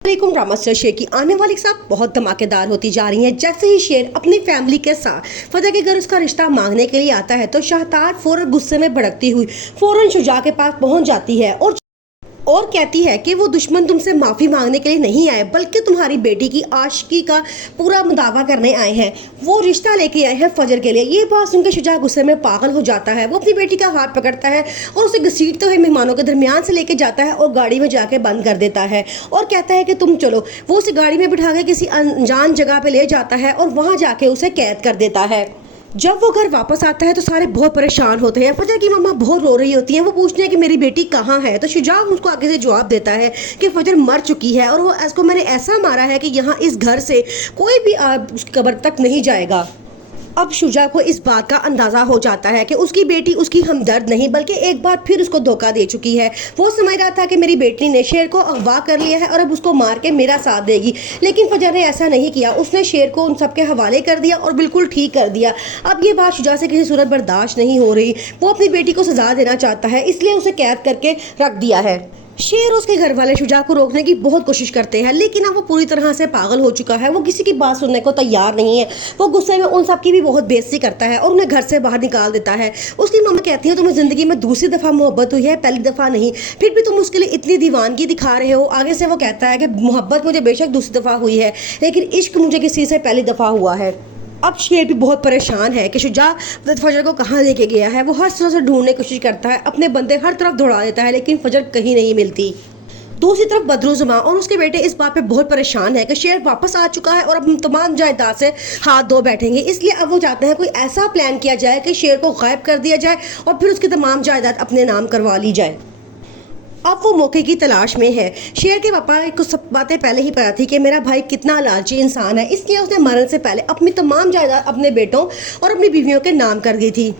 वालेकुम। Drama star शेर की आने वाली साथ बहुत धमाकेदार होती जा रही है। जैसे ही शेर अपनी फैमिली के साथ फतेह के घर उसका रिश्ता मांगने के लिए आता है तो शाहतार फौरन गुस्से में भड़कती हुई फौरन शुजा के पास पहुंच जाती है और कहती है कि वो दुश्मन तुमसे माफ़ी मांगने के लिए नहीं आए बल्कि तुम्हारी बेटी की आशिकी का पूरा दावा करने आए हैं। वो रिश्ता लेके आए हैं फजर के लिए। ये बात सुनकर शुजा गुस्से में पागल हो जाता है। वो अपनी बेटी का हाथ पकड़ता है और उसे घसीटते हुए मेहमानों के दरमियान से लेके जाता है और गाड़ी में जाके बंद कर देता है और कहता है कि तुम चलो। वो उसे गाड़ी में बिठा के किसी अनजान जगह पे ले जाता है और वहाँ जाके उसे कैद कर देता है। जब वो घर वापस आता है तो सारे बहुत परेशान होते हैं। फजर की मम्मा बहुत रो रही होती हैं। वो पूछते हैं कि मेरी बेटी कहाँ है, तो शुजा उसको आगे से जवाब देता है कि फजर मर चुकी है और वो इसको मैंने ऐसा मारा है कि यहाँ इस घर से कोई भी उसकी कब्र तक नहीं जाएगा। अब शुजा को इस बात का अंदाज़ा हो जाता है कि उसकी बेटी उसकी हमदर्द नहीं बल्कि एक बार फिर उसको धोखा दे चुकी है। वो समझ रहा था कि मेरी बेटी ने शेर को अगवा कर लिया है और अब उसको मार के मेरा साथ देगी, लेकिन फजर ने ऐसा नहीं किया। उसने शेर को उन सब के हवाले कर दिया और बिल्कुल ठीक कर दिया। अब ये बात शुजा से किसी सूरत बर्दाश्त नहीं हो रही। वो अपनी बेटी को सजा देना चाहता है, इसलिए उसे कैद करके रख दिया है। शेर उसके घर वाले शुजा को रोकने की बहुत कोशिश करते हैं, लेकिन अब वो पूरी तरह से पागल हो चुका है। वो किसी की बात सुनने को तैयार नहीं है। वो गुस्से में उन सब की भी बहुत बेइज्जती करता है और उन्हें घर से बाहर निकाल देता है। उसकी मम्मा कहती है तुम्हें ज़िंदगी में दूसरी दफ़ा मोहब्बत हुई है, पहली दफ़ा नहीं, फिर भी तुम उसके लिए इतनी दीवानगी दिखा रहे हो। आगे से वो कहता है कि मोहब्बत मुझे बेशक दूसरी दफ़ा हुई है, लेकिन इश्क मुझे किसी से पहली दफ़ा हुआ है। अब शेर भी बहुत परेशान है कि शुजा फजर को कहाँ लेके गया है। वो हर तरह से ढूंढने की कोशिश करता है, अपने बंदे हर तरफ दौड़ा देता है, लेकिन फजर कहीं नहीं मिलती। दूसरी तरफ बदरुज़्ज़मा और उसके बेटे इस बात पे बहुत परेशान है कि शेर वापस आ चुका है और अब तमाम जायदाद से हाथ धो बैठेंगे। इसलिए अब वो चाहते हैं कोई ऐसा प्लान किया जाए कि शेर को गायब कर दिया जाए और फिर उसकी तमाम जायदाद अपने नाम करवा ली जाए। अब वो मौके की तलाश में है। शेर के पापा को सब बातें पहले ही पता थी कि मेरा भाई कितना लालची इंसान है, इसलिए उसने मरने से पहले अपनी तमाम जायदाद अपने बेटों और अपनी बीवियों के नाम कर दी थी।